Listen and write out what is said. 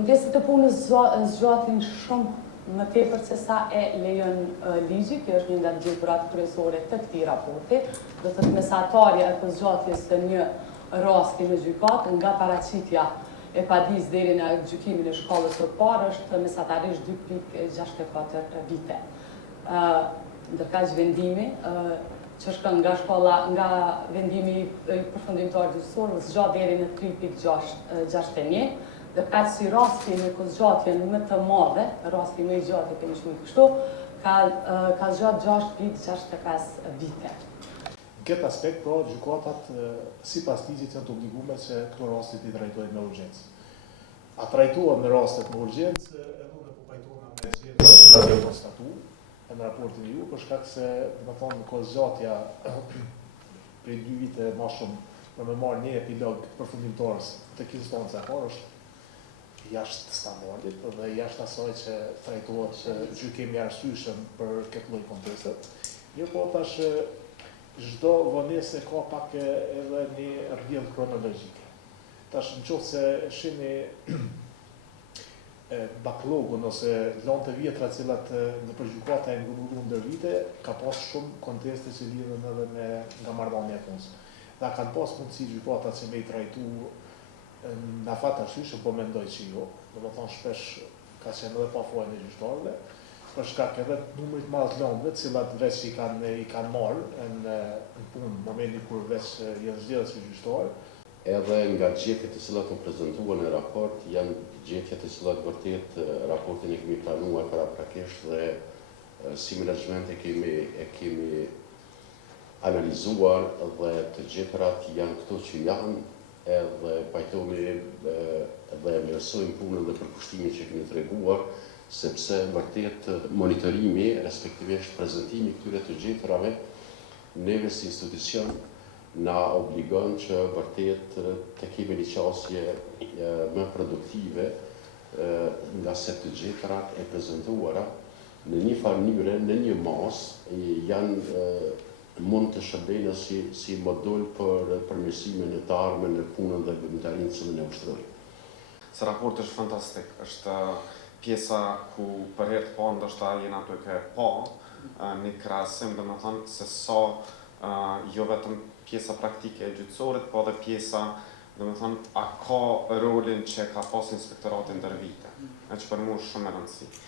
Kontestet e punës zgjatin shumë më tepër se sa e lejon ligji. Kjo është një nga gjilturat kryesore të këtij raporti. Do të thotë mesatarja e përzgjatjes të një rasti në gjykatë nga paraqitja e padis deri në gjykimin e shkallës së parë është mesatarisht 2,64 vite. Ndërkaq vendimi që shkon nga vendimi i përfundimtar gjyqësor zgjat deri në 3,61, ndërkaq si rasti me kozgjatjen më të madhe, rasti më i gjatë kemi shkruar kështu, ka zgjat 6,65 vite. Në këtë aspekt, pra, gjykatat sipas ligjit janë të obliguar se këto raste të trajtojnë me urgjencë. A trajtohen në rastet me urgjencë, edhe unë po pajtohem me zgjedhjet që cilat janë konstatuar në raportin e ju, për shkak se, domethënë, kozgjatja prej 2 vite më shumë, për me marrë një epilog përfundimtar tek instanca e parë është jashtë standardit dhe jashtë asaj që trajtohet gjykimi i arsyeshëm për këtë lloj konteste. Mirë, tash çdo vonesë ka pak edhe një rrjedhë kronologjike. Tash nëse shihni backlogun ose lante vjetra të cilat në përgjykata e ngulur ndër vite, ka pas shumë konteste që lidhen edhe me nga marrëdhënia e punës. Dhe kanë pas mundësi gjykata që me i trajtu në fat arsyeshëm, po mendoj që jo. Domethënë shpesh ka qenë edhe pa fojën e gjyqtarëve, për shkak edhe të numrit të madh të lëndëve, të cilat veç i kanë marrë në punë në momentin kur veç janë zgjedhur si gjyqtar. Edhe nga gjetjet të cilat u prezantuan në raport, janë gjetja të cilat vërtet raportin e kemi planuar paraprakisht dhe si menaxhment e kemi analizuar dhe të gjetrat janë këto që janë, edhe pajtohemi dhe vlerësojmë punën dhe përkushtimin që kemi treguar, sepse vërtet monitorimi, respektivisht prezantimi këtyre të gjetrave, neve si institucion na obligon që vërtet të kemi një qasje më produktive nga se të gjetrat e prezentuara në një farë mënyrë, në një mas, mund të shërbejnë si modul për përmirësimin e të ardhmen në punën dhe veprimtarinë që ne ushtrojmë. Se raporti është fantastik, është pjesa ku për herë të parë ndoshta jena duke pa një krahasim, domethënë se sa jo vetëm pjesa praktike e gjyqësorit, po edhe pjesa, domethënë, a ka rolin që ka pas inspektorati ndër vite, që për mua është shumë e rëndësishme.